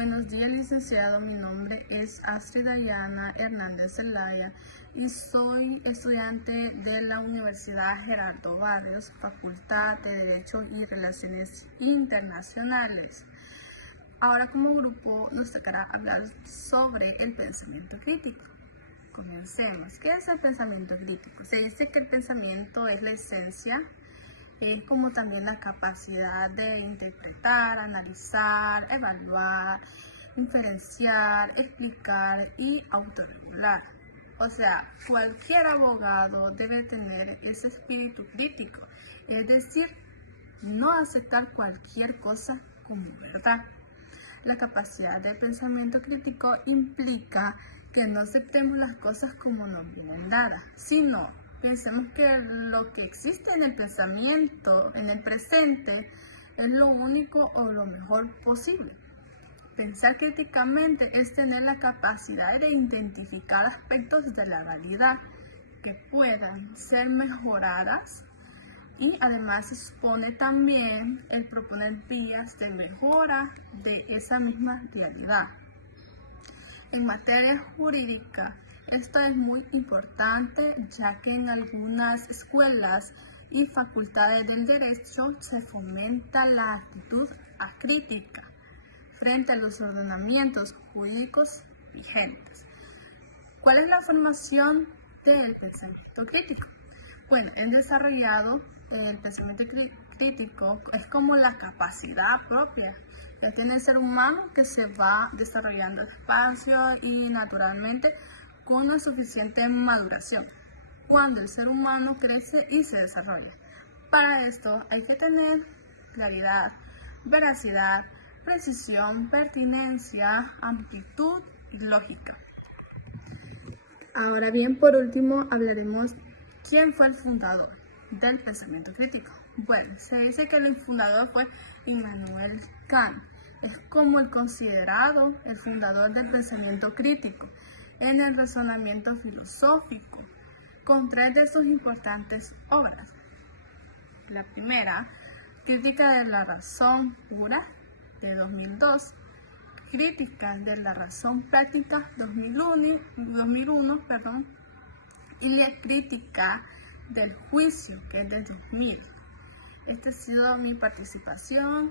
Buenos días, licenciado. Mi nombre es Astrid Dayana Hernández Zelaya y soy estudiante de la Universidad Gerardo Barrios, Facultad de Derecho y Relaciones Internacionales. Ahora, como grupo, nos tocará hablar sobre el pensamiento crítico. Comencemos. ¿Qué es el pensamiento crítico? Se dice que el pensamiento es la esencia, es como también la capacidad de interpretar, analizar, evaluar, inferenciar, explicar y autorregular. O sea, cualquier abogado debe tener ese espíritu crítico, es decir, no aceptar cualquier cosa como verdad. La capacidad de pensamiento crítico implica que no aceptemos las cosas como nos vienen dadas, sino pensemos que lo que existe en el pensamiento, en el presente, es lo único o lo mejor posible. Pensar críticamente es tener la capacidad de identificar aspectos de la realidad que puedan ser mejoradas y además supone también el proponer vías de mejora de esa misma realidad. En materia jurídica, esto es muy importante, ya que en algunas escuelas y facultades del derecho se fomenta la actitud acrítica frente a los ordenamientos jurídicos vigentes. ¿Cuál es la formación del pensamiento crítico? Bueno, es desarrollado el pensamiento crítico, es como la capacidad propia que tiene el ser humano que se va desarrollando despacio y naturalmente con una suficiente maduración, cuando el ser humano crece y se desarrolla. Para esto hay que tener claridad, veracidad, precisión, pertinencia, amplitud y lógica. Ahora bien, por último, hablaremos quién fue el fundador del pensamiento crítico. Bueno, se dice que el fundador fue Immanuel Kant. Es como el considerado el fundador del pensamiento crítico en el razonamiento filosófico, con tres de sus importantes obras. La primera, Crítica de la razón pura, de 2002, Crítica de la razón práctica, 2001, y la Crítica del juicio, que es de 2000. Esta ha sido mi participación.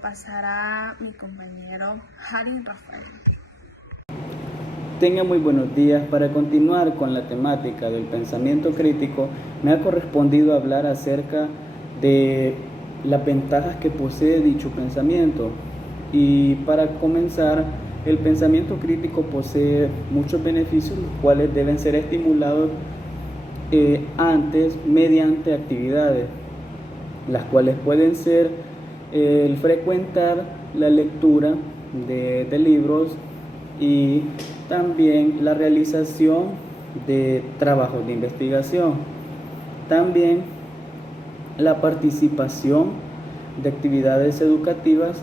Pasará mi compañero Harin Rafael. Tenga muy buenos días. Para continuar con la temática del pensamiento crítico, me ha correspondido hablar acerca de las ventajas que posee dicho pensamiento. Y para comenzar, el pensamiento crítico posee muchos beneficios, los cuales deben ser estimulados antes mediante actividades, las cuales pueden ser el frecuentar la lectura de libros y también la realización de trabajos de investigación. También la participación de actividades educativas,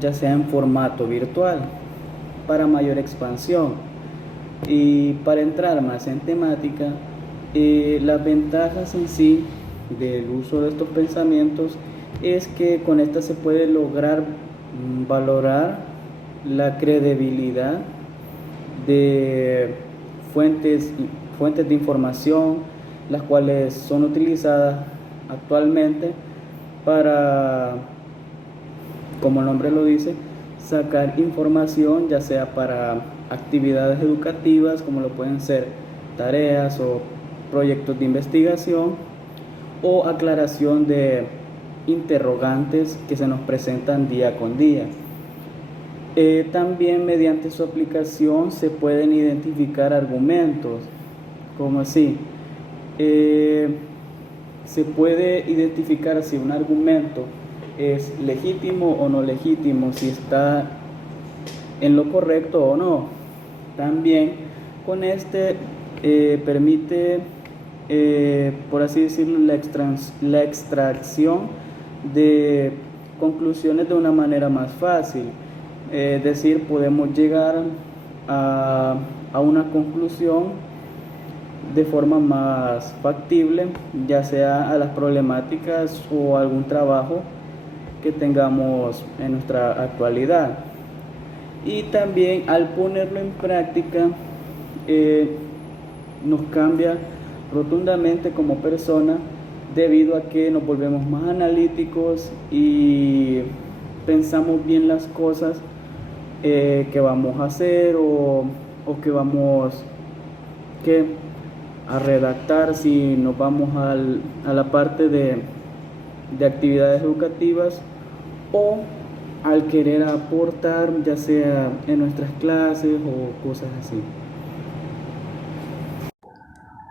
ya sea en formato virtual, para mayor expansión. Y para entrar más en temática, las ventajas en sí del uso de estos pensamientos es que con esta se puede lograr valorar la credibilidad de fuentes de información, las cuales son utilizadas actualmente para, como el nombre lo dice, sacar información, ya sea para actividades educativas, como lo pueden ser tareas o proyectos de investigación, o aclaración de interrogantes que se nos presentan día con día. También mediante su aplicación se pueden identificar argumentos, como así. Se puede identificar si un argumento es legítimo o no legítimo, si está en lo correcto o no. También con este permite, por así decirlo, la extracción de conclusiones de una manera más fácil. Es decir, podemos llegar a una conclusión de forma más factible, ya sea a las problemáticas o algún trabajo que tengamos en nuestra actualidad. Y también al ponerlo en práctica nos cambia rotundamente como persona, debido a que nos volvemos más analíticos y pensamos bien las cosas que vamos a hacer o que vamos a redactar si nos vamos a la parte de actividades educativas, o al querer aportar, ya sea en nuestras clases o cosas así.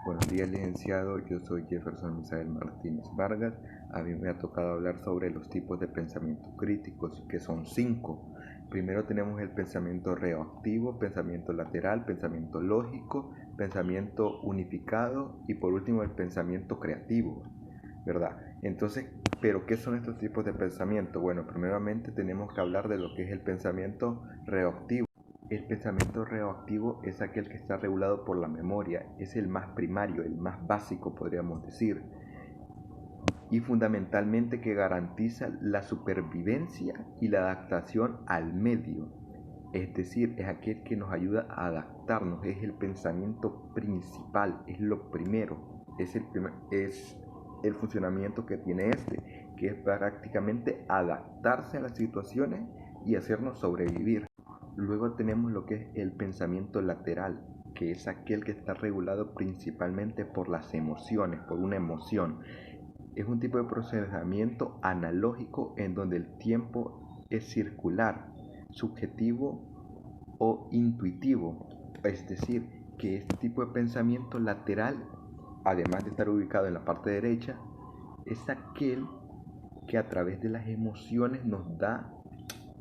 Buenos días, licenciado. Yo soy Jefferson Misael Martínez Vargas. A mí me ha tocado hablar sobre los tipos de pensamiento críticos, que son 5. Primero tenemos el pensamiento reactivo, pensamiento lateral, pensamiento lógico, pensamiento unificado y por último el pensamiento creativo, ¿verdad? Entonces, ¿pero qué son estos tipos de pensamiento? Bueno, primeramente tenemos que hablar de lo que es el pensamiento reactivo. El pensamiento reactivo es aquel que está regulado por la memoria, es el más primario, el más básico, podríamos decir, y fundamentalmente que garantiza la supervivencia y la adaptación al medio. Es decir, es aquel que nos ayuda a adaptarnos, es el pensamiento principal, es lo primero, es el funcionamiento que tiene que es prácticamente adaptarse a las situaciones y hacernos sobrevivir. Luego tenemos lo que es el pensamiento lateral, que es aquel que está regulado principalmente por las emociones, por una emoción. Es un tipo de procesamiento analógico en donde el tiempo es circular, subjetivo o intuitivo. Es decir, que este tipo de pensamiento lateral, además de estar ubicado en la parte derecha, es aquel que a través de las emociones nos da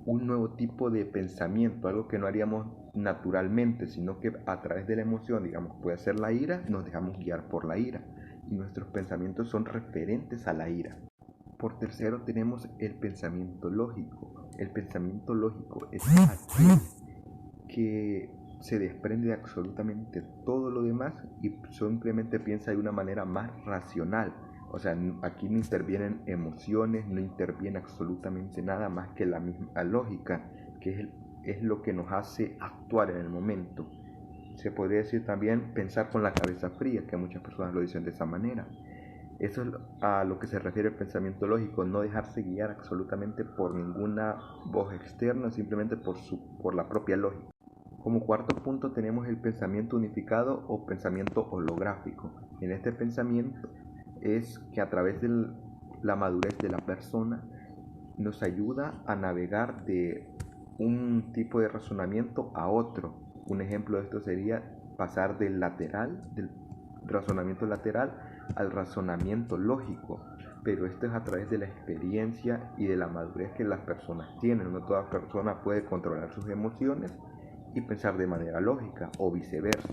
un nuevo tipo de pensamiento, algo que no haríamos naturalmente, sino que a través de la emoción, digamos, puede ser la ira, nos dejamos guiar por la ira y nuestros pensamientos son referentes a la ira. Por tercero tenemos el pensamiento lógico. El pensamiento lógico es aquel que se desprende de absolutamente todo lo demás y simplemente piensa de una manera más racional. O sea, aquí no intervienen emociones, no interviene absolutamente nada más que la misma lógica, que es lo que nos hace actuar en el momento. Se podría decir también pensar con la cabeza fría, que muchas personas lo dicen de esa manera. Eso es a lo que se refiere el pensamiento lógico, no dejarse guiar absolutamente por ninguna voz externa, simplemente por la propia lógica. Como cuarto punto tenemos el pensamiento unificado o pensamiento holográfico. En este pensamiento es que a través de la madurez de la persona nos ayuda a navegar de un tipo de razonamiento a otro. Un ejemplo de esto sería pasar del razonamiento lateral al razonamiento lógico, pero esto es a través de la experiencia y de la madurez que las personas tienen. No toda persona puede controlar sus emociones y pensar de manera lógica o viceversa.